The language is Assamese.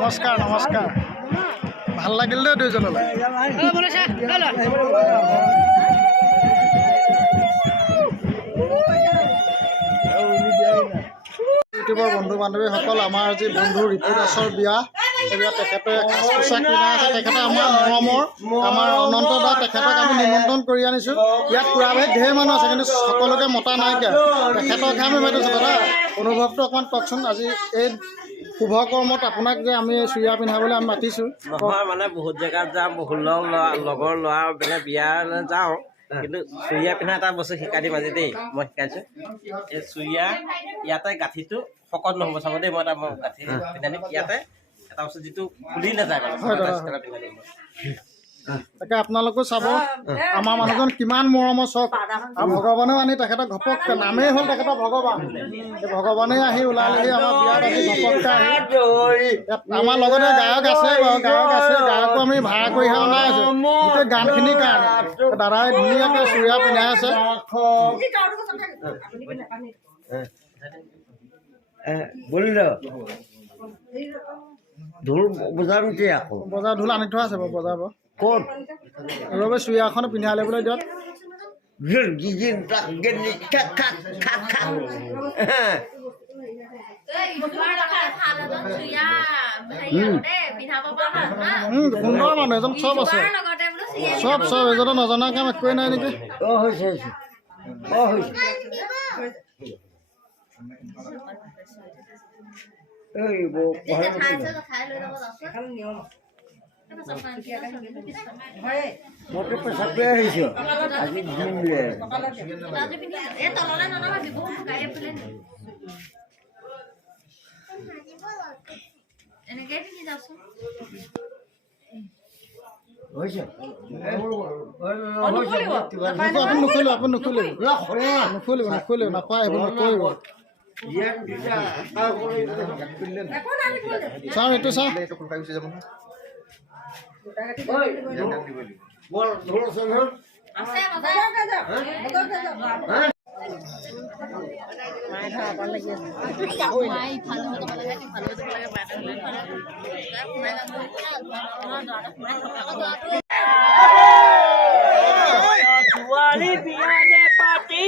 নমস্কাৰ নমস্কাৰ ভাল লাগিল দে দুইজনলৈ ইউটিউবৰ বন্ধু বান্ধৱীসকল আমাৰ যি বন্ধু ৰিপু দাসৰ বিয়া এতিয়া তেখেতে সাজ পোছাক কিনা আছে তেখেতে আমাৰ মৰমৰ আমাৰ অনন্ত দা তেখেতক আমি নিমন্ত্ৰণ কৰি আনিছোঁ ইয়াত পুৰাভাগ ঢেৰ মানুহ আছে কিন্তু সকলোকে মতা নাইকিয়া তেখেতকহে আমি মাতিছোঁ দাদা অনুভৱটো অকণমান কওকচোন আজি এই শুভ কৰ্মত আপোনাক যে আমি চুৰিয়া পিন্ধাবলৈ আমি মাতিছোঁ নহয় মানে বহুত জেগাত যাওঁ বহুত লগৰ ল'ৰা মানে বিয়ালৈ যাওঁ কিন্তু চুৰিয়া পিন্ধা এটা বস্তু শিকাই দিম আজি দেই মই শিকাইছোঁ এই চুৰিয়া ইয়াতে গাঁঠিটো শকত নহ'ব চাব দেই মই এটা গাঁঠি পিন্ধাই দিম ইয়াতে এটা বস্তু যিটো খুলি নাযায় মানে পিন্ধাই দিম তাকে আপোনালোকো চাব আমাৰ মানুহজন কিমান মৰমৰ চখ আৰু ভগৱানেও আনি তেখেতক ঘপককৈ নামেই হ'ল তেখেতৰ ভগৱান ভগৱানেই আহি ওলালেহি আমাৰ বিয়াত আহি ঘপককৈ আহি আমাৰ লগতে গায়ক আছে গায়কো আমি ভাড়া কৰিহে অনা আছোঁ গোটেই গানখিনিৰ কাৰণে দাদাই ধুনীয়াকৈ চুৰিয়া পিন্ধাই আছে ঢোল বজাম কি আকৌ বজাৰ ঢোল আনি থোৱা আছে বাৰু বজাব ক'ত ৰ'ব চুৰিয়াখন পিন্ধাই ল'বলৈ দিয়ক সুন্দৰ মানুহ এজন চব আছে চব এজনে নজনাকৈ কাম একোৱেই নাই নেকি মইতো পেচাবটোৱে আহিছোঁ আজি দিন আপুনি নকৰিব নাপায় এইবোৰ নকৰিব চাওঁ এইটো চাওঁ ছোৱালী বিয়া নে পাতি